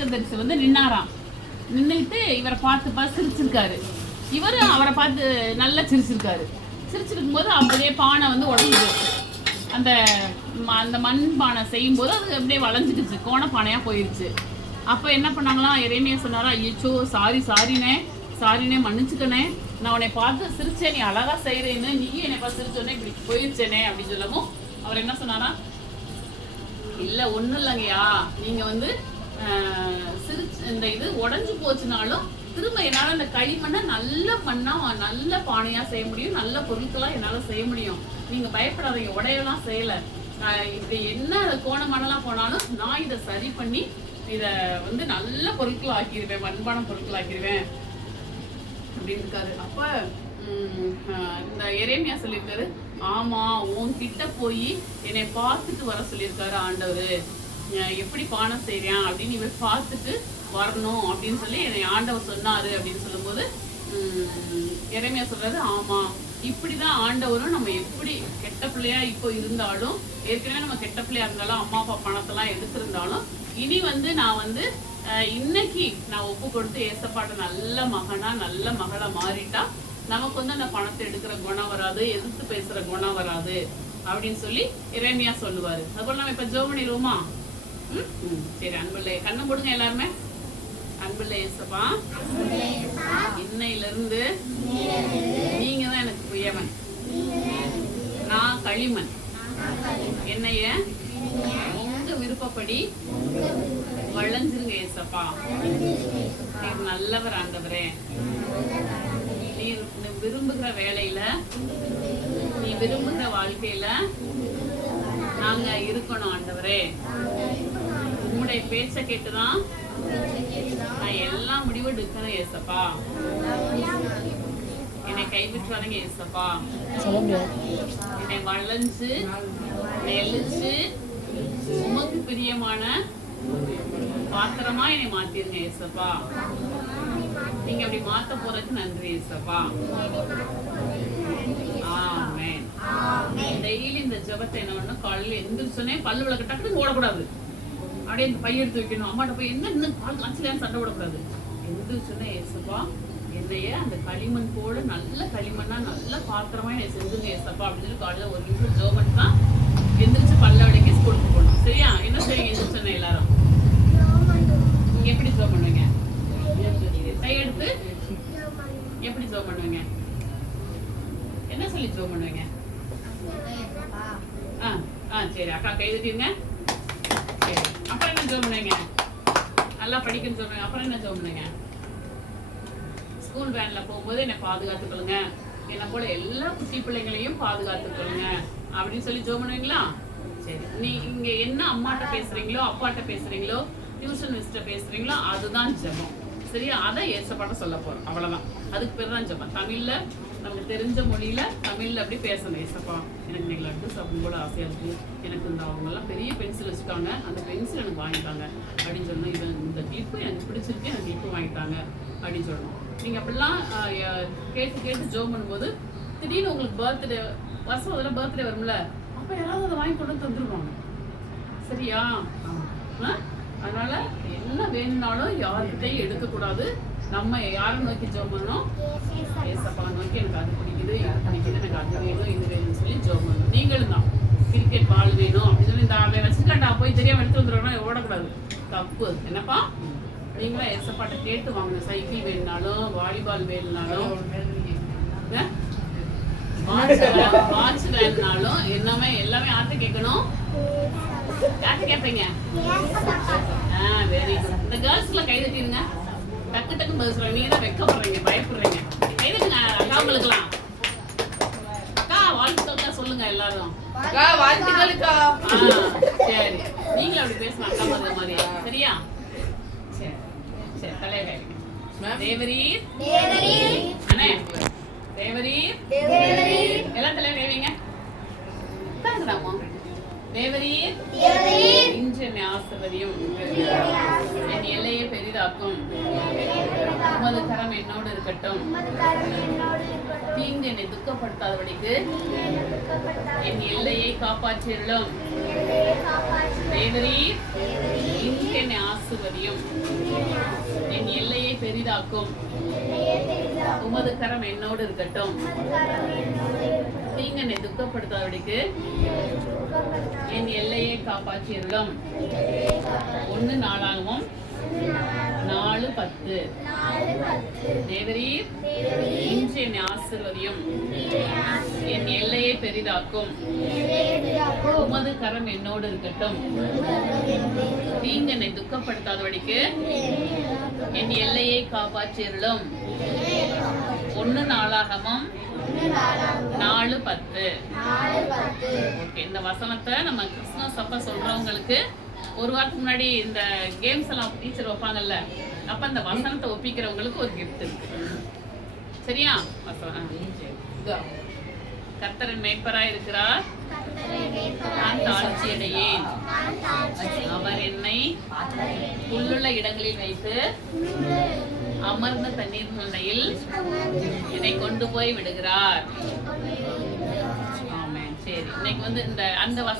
தீர்க்கதரிசி வந்து நின்னாராம். நின்றுட்டு இவரை பார்த்து சிரிச்சிருக்காரு. இவரும் அவரை பார்த்து நல்லா சிரிச்சிருக்காரு. சிரிச்சிருக்கும் போது அப்படியே பானை வந்து உடஞ்சி அந்த அந்த மண் பானை செய்யும்போது அது அப்படியே வளைஞ்சிடுச்சு, கோண பானையாக போயிடுச்சு. அப்போ என்ன பண்ணாங்களாம், எரேமியா சொன்னாரா, ஐயோ சாரினே மன்னிச்சுக்கனே, நான் உன்னை பார்த்து சிரிச்சேன், நீ அழகா செய்கிறேன்னு, நீ என்னை பார்த்து சிரிச்சோன்னே இப்படி போயிடுச்சேனே அப்படின்னு சொல்லவும் அவர் என்ன சொன்னாரா, இல்லை ஒன்றும் இல்லைங்கய்யா, நீங்கள் வந்து இந்த இது உடஞ்சி போச்சுனாலும் திரும்ப என்னால் அந்த களிமண்ணை நல்ல மண்ணாக நல்ல பானையாக செய்ய முடியும், நல்ல பொருட்களாக என்னால் செய்ய முடியும், நீங்கள் பயப்படாதீங்க, உடையெல்லாம் செய்யலை, இப்படி என்ன கோணமானலாம் போனாலும் நான் இதை சரி பண்ணி இதை வந்து நல்ல பொருட்கள் ஆக்கிடுவேன், மண்பான பொருட்கள் ஆக்கிடுவேன் அப்படின்னு இருக்காரு. அப்போ இந்த எரேமியா சொல்லியிருக்காரு, ஆமாம் உன்கிட்ட போய் என்னை பார்த்துட்டு வர சொல்லியிருக்காரு ஆண்டவர், எப்படி பானை செய்கிறேன் அப்படின்னு இவர் பார்த்துட்டு வரணும் அப்படின்னு சொல்லி என்னை ஆண்டவர் சொன்னார் அப்படின்னு சொல்லும்போது எரேமியா சொல்றாரு, ஆமாம் இப்படிதான் ஆண்டவரும் நம்ம எப்படி கெட்ட பிள்ளையா இப்போ இருந்தாலும், ஏற்கனவே நம்ம கெட்ட பிள்ளையா இருந்தாலும் அம்மா அப்பா பணத்தெல்லாம் எடுத்திருந்தாலும் இனி வந்து நான் வந்து இன்னைக்கு நான் ஒப்பு கொடுத்து ஏசப்பாட்ட நல்ல மகனா நல்ல மகளா மாறிட்டா நமக்கு வந்து அந்த பணத்தை எடுக்கிற குணம் வராது, எதிர்த்து பேசுற குணம் வராது அப்படின்னு சொல்லி எரேமியா சொல்லுவாரு. அதுபோல நம்ம இப்ப ஜெபம் பண்ணிடுவோமா? சரி, அன்புள்ள கண்ணை போடுங்க எல்லாருமே. அன்புள்ள ஏசப்பா, இன்னையில இருந்து நீங்க தான் எனக்கு புயவன், நான் களிமண், என்னைய உங்க விருப்பப்படி வளைஞ்சிருங்க ஏசப்பா. நீர் நல்லவர் ஆண்டவரே, நீர் விரும்புகிற வேலையில நீ விரும்புகிற வாழ்க்கையில நாங்க இருக்கணும் ஆண்டவரே. உங்களுடைய பேச்ச கேட்டுதான் நான் எல்லா முடிவும் எடுக்கிறேன் ஏசப்பா. என்னை கைவிட்டுறாங்க ஏசப்பா. என்னை வளைஞ்சு நெளிச்சு உமக்கு பிரியமான பாத்திரமா என்னை மாத்திருங்க ஏசப்பா. நீங்க அப்படி மாத்த போறதுக்கு நன்றி ஏசப்பா. ஆமென். டெய்லி இந்த ஜெபத்தை என்ன பண்ணணும், காலையில எந்திரிச்சோன்னே பல்லு விளக்க டக்குன்னு ஓடக்கூடாது, அப்படியே இந்த பைய எடுத்து வைக்கணும், அம்மாட்ட போய் என்ன இன்னும் கால் காய்ச்சலான்னு சண்டை விடக்கூடாது. எந்திரிச்சோன்னே ஏசப்பா என்னைய அந்த களிமண் போல நல்ல களிமண்ணா நல்ல பாத்திரமா என்னை செஞ்சுங்க ஏசப்பா அப்படின்னு சொல்லி காலையில ஒரு நிமிஷம் ஜெபம் தான் எந்திரிச்சு பல்ல விளக்கி ஸ்கூலுக்கு போகணும். சரியா? என்ன செய்வீங்க எந்திரிச்சோன்னே எல்லாரும்? நீங்க எப்படி ஜெபம் பண்ணுவீங்க? கையெடுத்து எப்படி ஜெபம் பண்ணுவீங்க? என்ன சொல்லி ஜெபம் பண்ணுவீங்க? சரி, அக்கா கை தட்டிருங்க. சரி, அப்புறம் என்ன ஜெபம் பண்ணுவீங்க? நல்லா படிக்கணும்னு சொல்றீங்க, அப்புறம் என்ன ஜெபம் பண்ணுவீங்க? ஸ்கூல் வேன்ல போகும்போது என்னை பாதுகாத்துக்கொள்ளுங்க, என்னை போல எல்லா குட்டி பிள்ளைங்களையும் பாதுகாத்துக்கொள்ளுங்க அப்படின்னு சொல்லி ஜெபம் பண்ணுவீங்களா? சரி, நீ இங்க என்ன அம்மாட்ட பேசுறீங்களோ அப்பாட்ட பேசுறீங்களோ டியூஷன் மிஸ்ட்ட பேசுறீங்களோ அதுதான் ஜெபம். சரியா? அதை ஏசப்பாட்ட சொல்ல போறோம், அவ்வளவுதான். அதுக்கு பேர் தான் ஜெபம். தமிழ்ல நமக்கு தெரிஞ்ச மொழியில தமிழ்ல அப்படி பேசணும். ஏசப்பா எனக்கு இன்னைக்கு லட்டு சாப்பிடும் போல ஆசையா இருக்கு, எனக்கு இந்த அவங்கெல்லாம் பெரிய பென்சில் வச்சுக்காங்க, அந்த பென்சில் எனக்கு வாங்கிட்டாங்க அப்படின்னு சொல்லணும். இவன் இந்த கிளிப்பு எனக்கு பிடிச்சிருக்கு, எனக்கு கிளிப்பு வாங்கிட்டாங்க அப்படின்னு சொல்லணும். நீங்க அப்படிலாம் கேட்டு ஜோம் பண்ணும்போது திடீர்னு உங்களுக்கு பர்த்டே, வருஷம் அதில் பர்த்டே வரும்ல, அப்போ யாராவது அதை வாங்கி கொண்டு தந்துருவாங்க. சரியா? அதனால என்ன வேணும்னாலும் யார்கிட்டையும் எடுக்கக்கூடாது. நம்ம யாரை நோக்கி ஜெபம் பண்ணணும்? ஏசப்பா நோக்கி எனக்கு அது பிடிக்குது, இது பிடிக்குது, எனக்கு அது வேணும் இது வேணும்னு சொல்லி ஜெபம் பண்ணணும். நீங்களும் தான் கிரிக்கெட் பால் வேணும் அப்படின்னு சொல்லி இந்த அவன் வச்சுக்காண்டா போய் தெரியாம எடுத்து வந்துடுறோம்னா ஓடக்கூடாது, தப்பு. என்னப்பா? நீங்களும் ஏசப்பாட்ட கேட்டு வாங்கணும். சைக்கிள் வேணுனாலும் வாலிபால் வேணுனாலும் வாட்ச் வேணுனாலும் எல்லாமே யார்கிட்ட கேட்கணும்? யார்கிட்ட கேட்பீங்க? Very good. இந்த கேர்ள்ஸ்க்குலாம் கை தட்டிடுங்க. டக்கு டக்குன்னு பதில் சொல்றாங்க. நீங்க தான் வெக்கப்படுறீங்க, பயப்படுறீங்க. கை தட்டுங்க அக்காங்களுக்குலாம். அக்கா வாழ்த்துக்கள் சொல்லுங்க எல்லாரும். அக்கா வாழ்த்துக்களுக்கா. சரி, நீங்களும் அப்படி பேசணும் அக்கா மாதிரி மாதிரி. சரியா? சரி சரி, தலையை கைவிங்க. தேவரீர் அண்ணே, தேவரீர் எல்லாம் தலையை கைவிங்க. உட்காந்துக்கலாமா? தேவரீர் இன்று என்னை ஆசீர்வதியும், என் எல்லையை பெரிதாக்கும், உமது கரம் என்னோடு இருக்கட்டும், தீங்கு என்னை துக்கப்படுத்தாதபடிக்கு என் எல்லையை காப்பாற்றியுள்ளோம். தேவரீர் இன்று என்னை ஆசீர்வதியும். என் எல்லையை பெரிதாக்கும். உமது கரம் என்னோடு இருக்கட்டும். தீங்கனை துக்கப்படுத்தாதபடிக்கு என் எல்லையை காப்பாற்றியருளும். 1 நாளாகவும் 4:10. தேவரீர் இன்று என்னை ஆசீர்வதியும். என் எல்லையை பெரிதாக்கும். உமது கரம் என்னோடு இருக்கட்டும். தீங்கனை துக்கப்படுத்தாதபடிக்கு என் எல்லையை காப்பாற்றியருளும். 1 நாளாகமம் 4:10. ஓகே, இந்த வசனத்தை நம்ம கிறிஸ்துமஸ் அப்ப சொல்றவங்களுக்கு ஒரு வாரத்துக்கு முன்னாடி இந்த கேம்ஸ் எல்லாம் டீச்சர் வைப்பாங்கல்ல, அப்ப அந்த வசனத்தை ஒப்பிக்கிறவங்களுக்கு ஒரு கிஃப்ட் இருக்கு. சரியா? கர்த்தரின் மேய்ப்பராய் இருக்கிறார், நான் தாழ்ச்சியடையேன். அவர் என்னை புல்லுள்ள இடங்களில் வைத்து அமர்ந்த தண்ணீர் முன்னையில் என்னை கொண்டு போய் விடுகிறார். ஆமென். சரி, இன்னைக்கு வந்து அந்த வசனம்